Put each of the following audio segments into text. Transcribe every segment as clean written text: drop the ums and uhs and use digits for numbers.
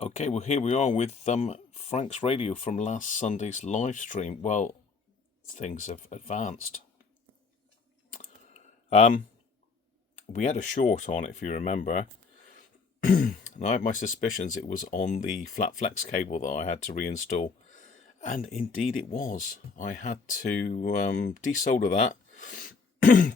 Okay, well here we are with Frank's radio from last Sunday's live stream. Well, things have advanced. We had a short on it, if you remember. And I had my suspicions it was on the flat flex cable that I had to reinstall. And indeed it was. I had to desolder that,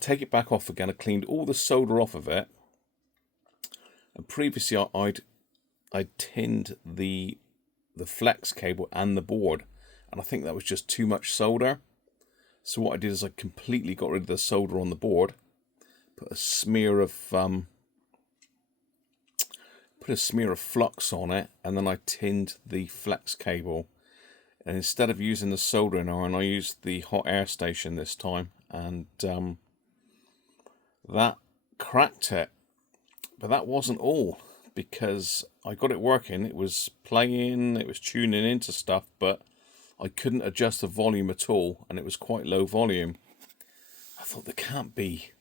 take it back off again. I cleaned all the solder off of it. And previously I'd tinned the flex cable and the board, and I think that was just too much solder. So what I did is I completely got rid of the solder on the board, put a smear of flux on it, and then I tinned the flex cable. And instead of using the soldering iron, I used the hot air station this time, and that cracked it. But that wasn't all, because I got it working. It was playing, it was tuning into stuff, but I couldn't adjust the volume at all, and it was quite low volume. I thought there can't be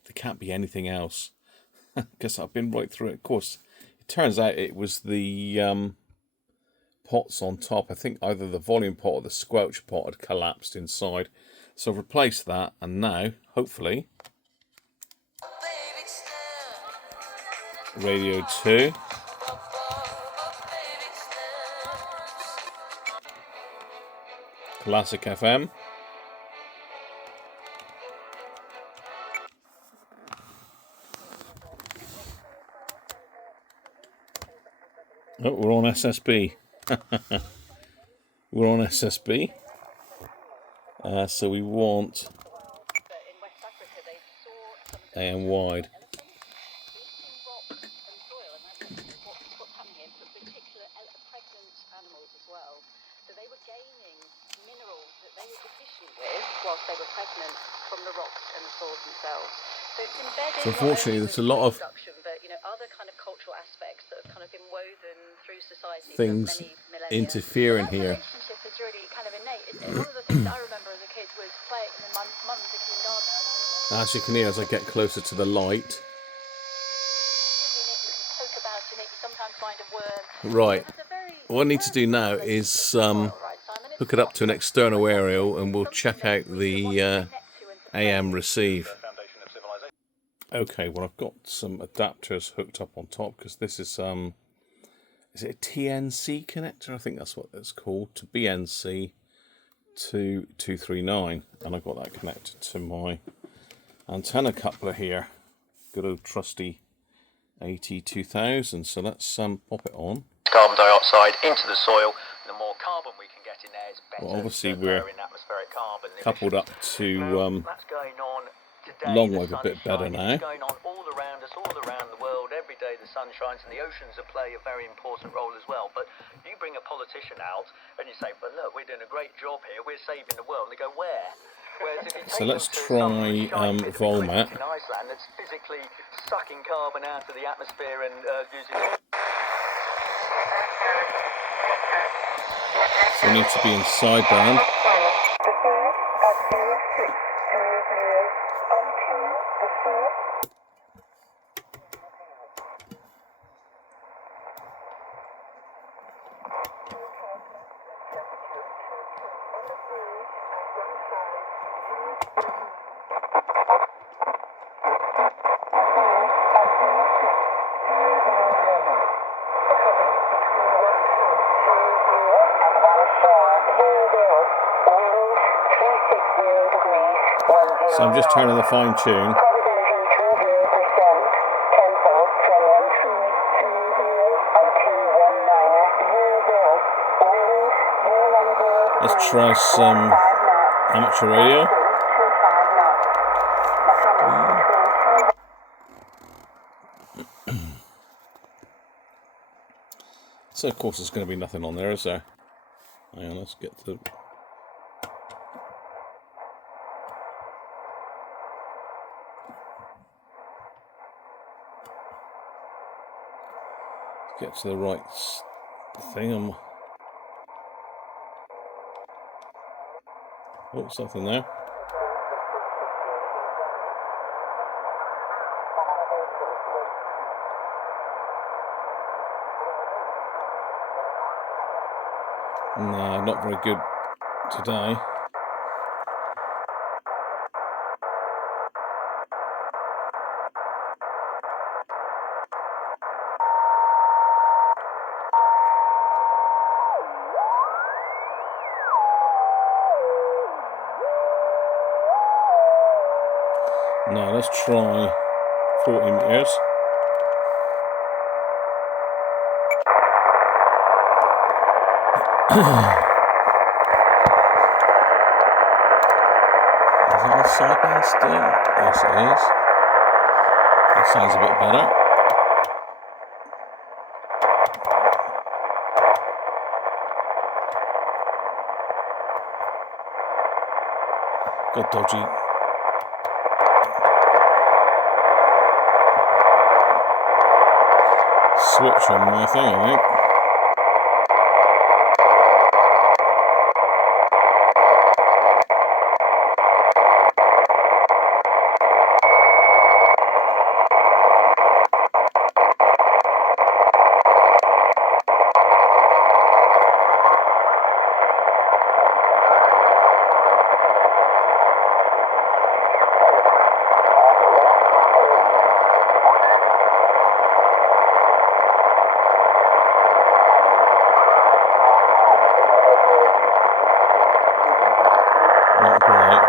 anything else, because I've been right through it. Of course, it turns out it was the pots on top. I think either the volume pot or the squelch pot had collapsed inside. So I've replaced that, and now, hopefully, Radio 2. Classic FM. Oh, we're on SSB. We're on SSB. So we want AM wide. So unfortunately, there's a lot of things interfering here. As you can hear, as I get closer to the light. Right. What I need to do now is hook it up to an external aerial, and we'll check out the AM receive. Okay, well, I've got some adapters hooked up on top, because this is it a TNC connector? I think that's what it's called, to BNC to 239, and I've got that connected to my antenna coupler here, good old trusty AT2000. So let's pop it on. Carbon dioxide into the soil. The more carbon we can get in there is better. Well, obviously we're in atmospheric carbon coupled up to that's going on today. Longwave a bit better now. It's going on all around us, all around the world. Every day the sun shines, and the oceans play a very important role as well. But you bring a politician out and you say, "But look, we're doing a great job here. We're saving the world." And they go, "Where?" So let's try Volmat. In Iceland, that's physically sucking carbon out of the atmosphere and using it. So we need to be in sideband. So I'm just turning the fine tune. Let's try some amateur radio. So of course there's going to be nothing on there, is there? Hang on, let's get the... Get to the right thing. Oh, something there. No, not very good today. Now let's try 40 meters. Is that on sideband still? Yes, it is. That sounds a bit better. Got dodgy. Switch on my thing, I think. Not great.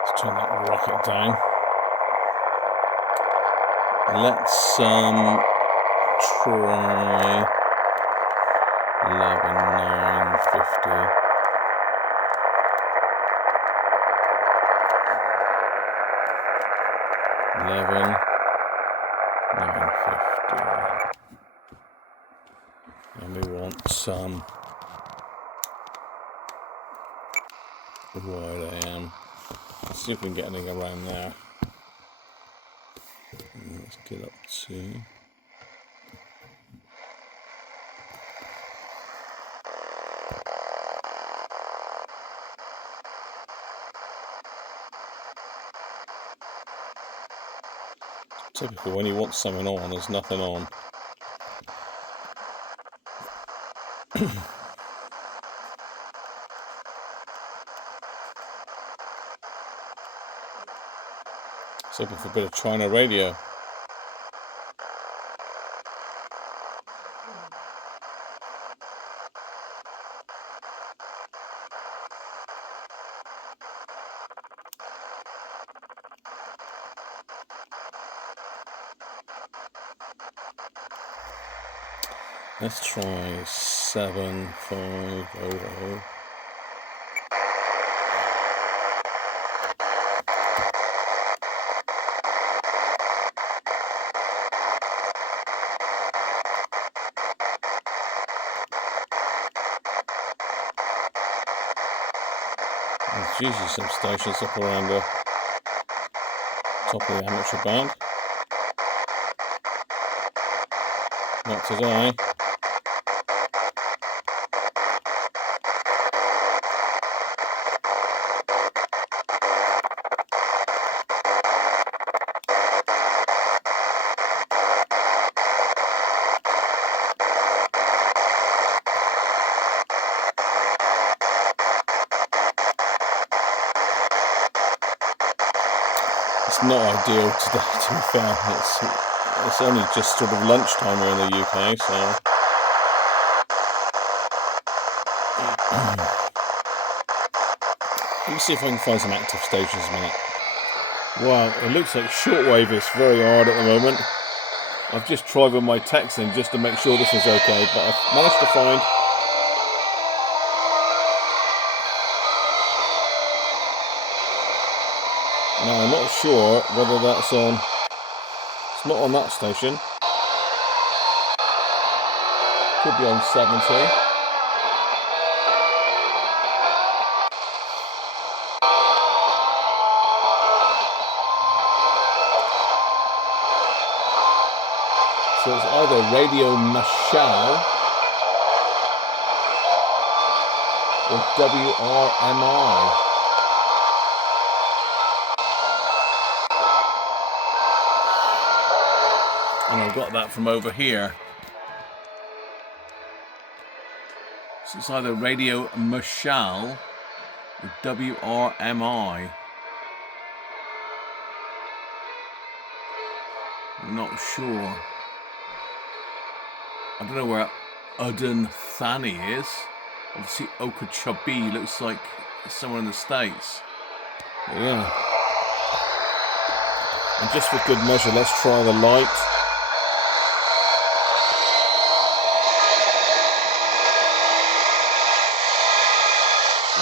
Let's turn that rocket down. Let's try 11,950. And we want some wide AM. Let's see if we can get anything around there. Let's get up to typical when you want something on, there's nothing on. It's looking for a bit of China radio. Let's try 7500. There's usually some stations up around the top of the amateur band. Not today. It's not ideal today, to be fair. It's only just sort of lunchtime here in the UK, so let me see if I can find some active stations a minute. Wow, it looks like shortwave is very hard at the moment. I've just tried with my texting just to make sure this is okay, but I've managed to find now I'm not sure whether that's on. It's not on that station. Could be on 70. So it's either Radio Mashal or WRMI. And I got that from over here. So it's either Radio Mashal or WRMI. I'm not sure. I don't know where Udon Thani is. Obviously Okeechobee looks like somewhere in the States. But yeah. And just for good measure, let's try the light.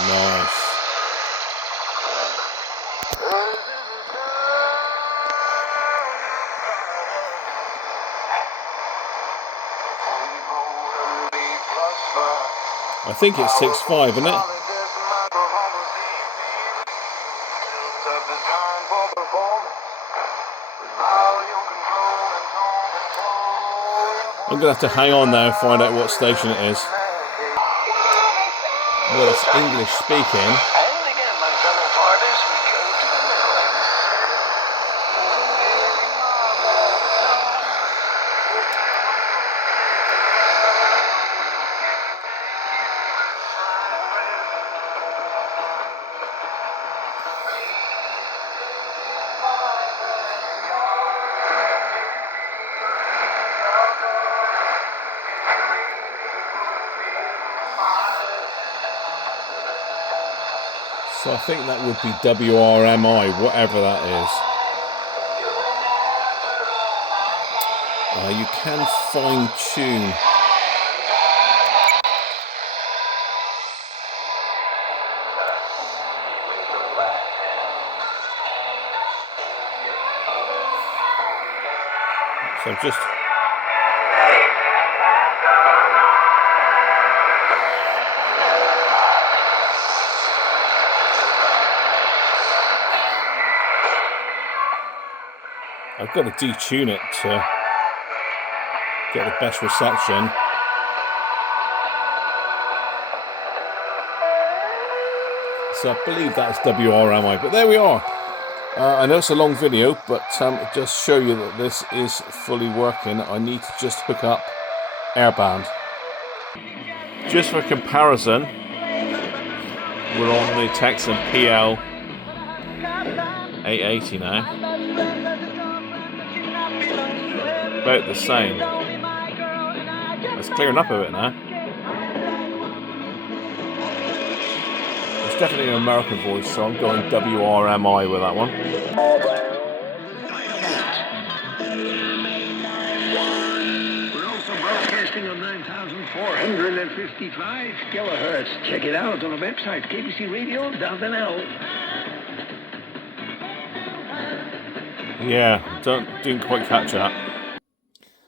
Nice. I think it's 6.5, isn't it? I'm going to have to hang on now and find out what station it is. Well, it's English speaking. So I think that would be WRMI, whatever that is. You can fine tune. So just. I've got to detune it to get the best reception. So I believe that's WRMI, but there we are. I know it's a long video, but just show you that this is fully working. I need to just hook up Airband. Just for comparison, we're on the Texan PL 880 now. About the same. It's clearing up a bit now. It's definitely an American voice, so I'm going WRMI with that one. We're also broadcasting on 9,455 kilohertz. Check it out on our website, kbcradio.nl. Yeah, didn't quite catch that.